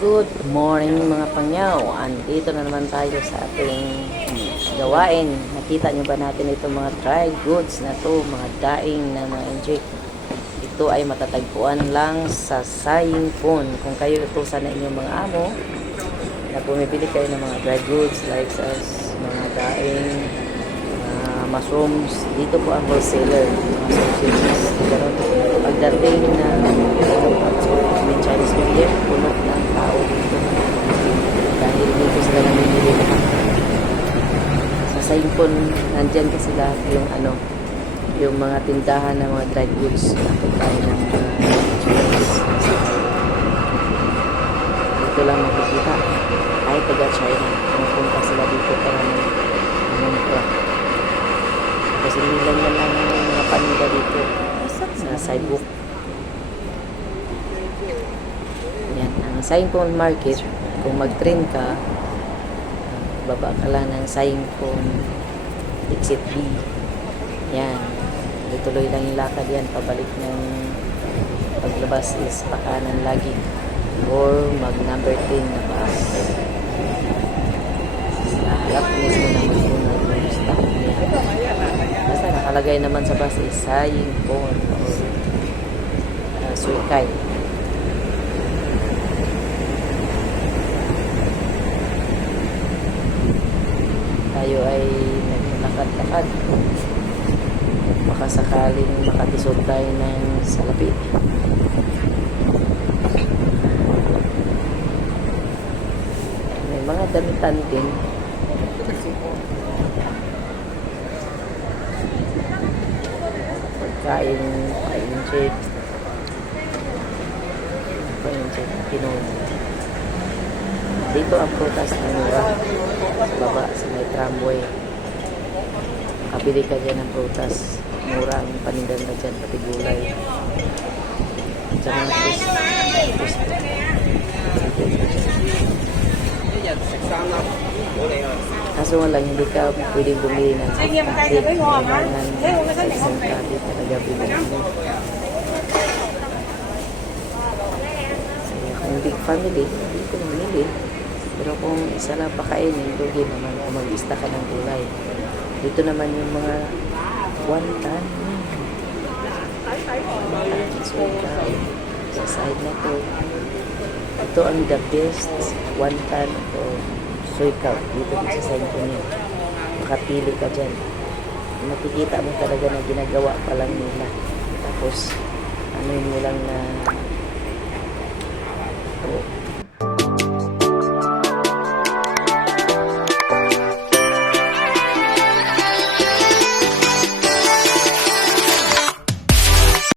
Good morning mga pangyaw. Andito na naman tayo sa ating gawain. Nakita nyo ba natin itong mga dry goods na to, mga daing na mga inject. Ito ay matatagpuan lang sa Saying Phone. Kung kayo utusan na inyong mga amo na bumibili kayo ng mga dry goods like sa mga daing, mushrooms, dito po ang wholesaler, mga sausages. Pagdating na may Chinese New Year, puno ng tao dito. Dahil dito sila namimili lahat. Sa Saingpon, nandyan kasi lahat yung mga tindahan ng mga dry goods. Kapag tayo ng Chinese. Dito lang makikita. Kahit taga-China, pumunta sila dito para mamunta. Kasi nilang na lang ng mga paninda dito sa sidewalk. Yan, ang Saingpon Market, kung mag-train ka, baba ka lang ng Saingpon Exit B. Yan, tuloy lang yung lakad yan, pabalik ng paglabas is pakanan lagi or mag number 10 na bus. Sa harap mismo naman yung stop niya. Basta nakalagay naman sa bus is Saingpon or Suikay. Tayo ay naglalakad-lakad. Baka sakaling makatisod tayo ng salapi. May mga damitan din. Pagkain, pa-inject, Pinoy. Dito ang prutas na mura. Sa baba, sa may tramway. Kabili ka dyan ng prutas. Mura ang panindan na dyan, pati gulay. Diyan ang fish. Kaso nga lang, hindi ka pwedeng bumili ng plastic. Kailangan sa isang tabi talaga bumili. Kung big family, hindi ko mamili. Pero kung isa lang pakainin, lugi naman kung mag-ista ka ng gulay. Dito naman yung mga wonton. So, sa side na to, ito ang the best wonton o suikaw. Dito sa side ko niya. Makapili ka dyan. Makikita mo talaga na ginagawa pa lang nila. Tapos, ano mo lang na